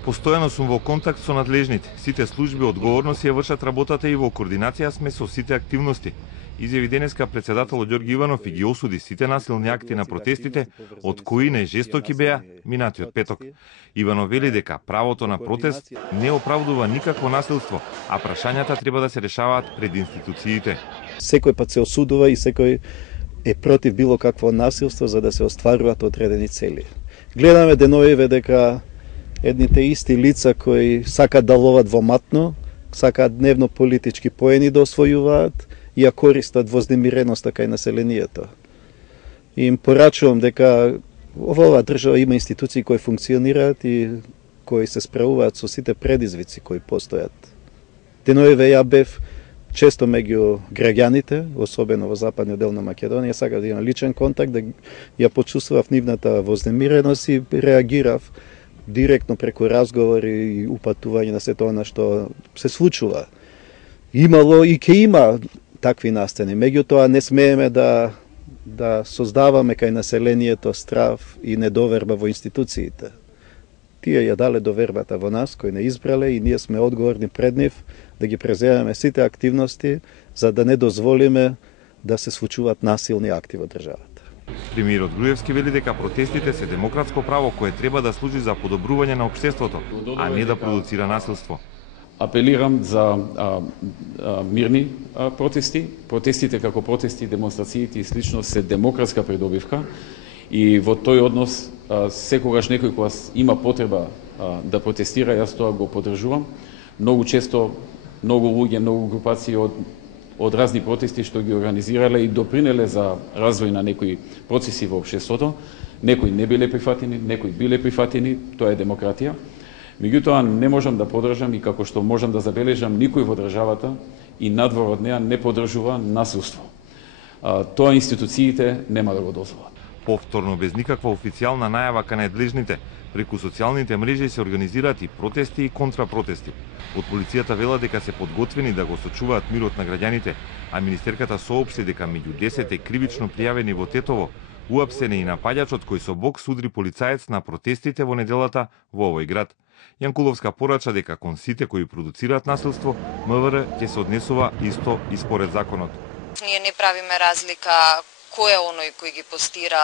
Постојано сум во контакт со надлежните. Сите служби одговорно си ја вршат работата и во координација сме со сите активности. Изјави денеска председателот Ѓорги Иванов и ги осуди сите насилни акти на протестите, од кои најжестоки беа минатиот петок. Иванов вели дека правото на протест не оправдува никакво насилство, а прашањата треба да се решаваат пред институциите. Секој пат се осудува и секој е против било какво насилство за да се остваруваат одредени цели. Гледаме деновиве дека едните исти лица кои сакаат да ловат во матно, сакаат дневно политички поени да освојуваат и ја користат вознемиреноста кај населението. И им порачувам дека во оваа држава има институции кои функционираат и кои се справуваат со сите предизвици кои постојат. Деновиве ја бев често меѓу граѓаните, особено во западниот дел на Македонија, сакав да имам личен контакт, да ја почувствував нивната вознемиреност и реагирав директно преку разговори и упатување на сето она што се случува. Имало и ке има такви настани. Меѓутоа не смееме да создаваме кај населението страв и недоверба во институциите. Тие ја дале довербата во нас, кои не избрале и ние сме одговорни пред нив да ги преземеме сите активности за да не дозволиме да се случуваат насилни акти во државата. Премиерот Груевски вели дека протестите се демократско право кое треба да служи за подобрување на општеството, а не да продуцира насилство. Апелирам за мирни протести. Протестите како протести, демонстрациите и слично се демократска придобивка и во тој однос секогаш некој кога има потреба да протестира, јас тоа го поддржувам. Многу често многу луѓе, многу групации од разни протести што ги организирале и допринеле за развој на некои процеси во општеството. Некои не биле прифатени, некои биле прифатени, тоа е демократија. Меѓутоа не можам да поддржам и како што можам да забележам, никој во државата и надвор од неа не поддржува насилство. Тоа институциите нема да го дозволат. Повторно без никаква официјална најава кај надлежните, преку социјалните мрежи се организираат и протести и контрапротести. Од полицијата вела дека се подготвени да го сочуваат мирот на граѓаните, а министерката соопшти дека меѓу 10 кривично пријавени во Тетово, уапсен е и напаѓачот кој со бокс удри полицаец на протестите во неделата во овој град. Јанкуловска порача дека кон сите кои продуцираат насилство, МВР ќе се однесува исто и според законот. Ние не правиме разлика кој е оној кој ги постира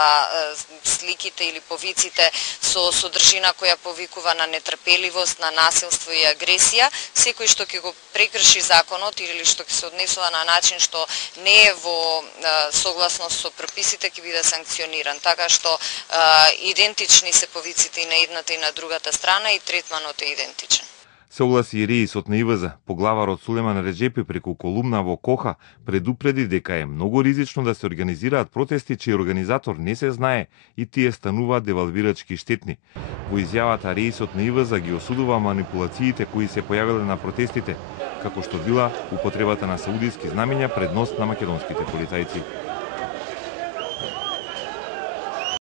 сликите или повиците со содржина која повикува на нетрпеливост, на насилство и агресија. Секој што ќе го прекрши законот или што ќе се однесува на начин што не е во согласност со прописите ќе биде санкциониран. Така што идентични се повиците и на едната и на другата страна и третманот е идентичен. Се огласи и реисот на ИВЗ, поглаварот Сулеман Реджепи преку колумна во Коха предупреди дека е многу ризично да се организираат протести чиј организатор не се знае и тие стануваат девалвирачки и штетни. Во изјавата реисот на ИВЗ ги осудува манипулациите кои се појавиле на протестите, како што била употребата на саудиски знамиња пред нос на македонските полицајци.